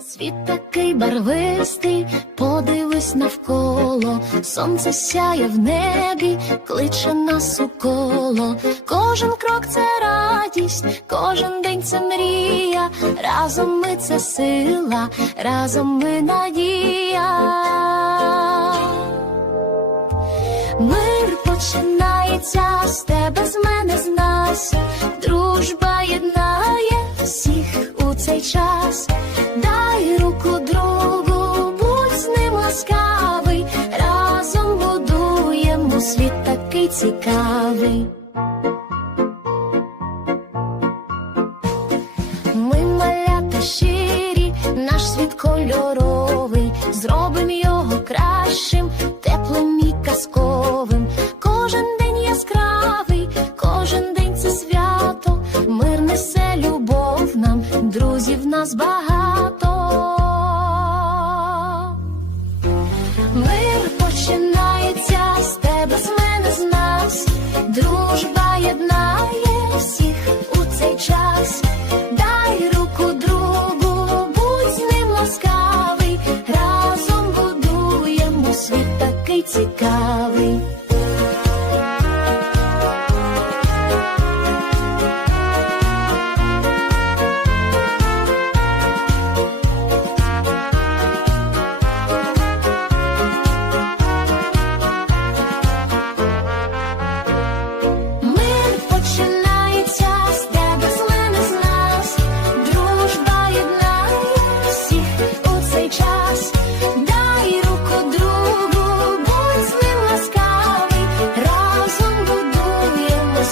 Світ такий барвистий, подивись навколо, сонце сяє в небі, кличе нас у коло. Кожен крок це радість, кожен день це мрія. Разом ми це сила, разом ми надія. Мир починається з тебе, світ такий цікавий. Ми малята щирі, наш світ кольоровий, зробим його кращим, теплим і казковим. Кожен день яскравий, кожен день це свято, мир несе любов нам, друзів нас багато. Світ такий цікавий.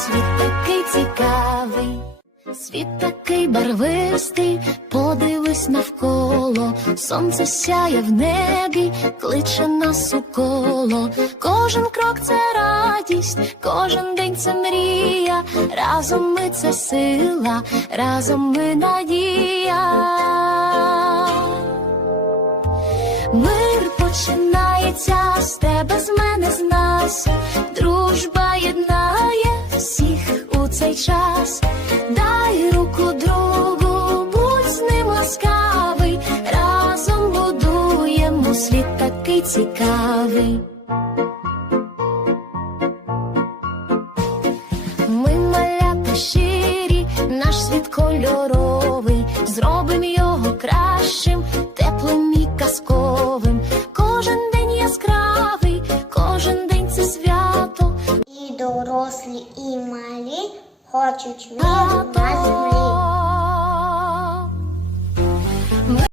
Світ такий цікавий. Світ такий барвистий, подивись навколо, сонце сяє в небі, кличе нас у коло. Кожен крок це радість, кожен день це мрія. Разом ми це сила, разом ми надія. Мир будуємо світ такий цікавий. Ми малята щирі, наш світ кольоровий, зробим його кращим, теплим і казковим. Кожен день яскравий, кожен день це свято. І дорослі, і малі хочуть Тато. миру на землі.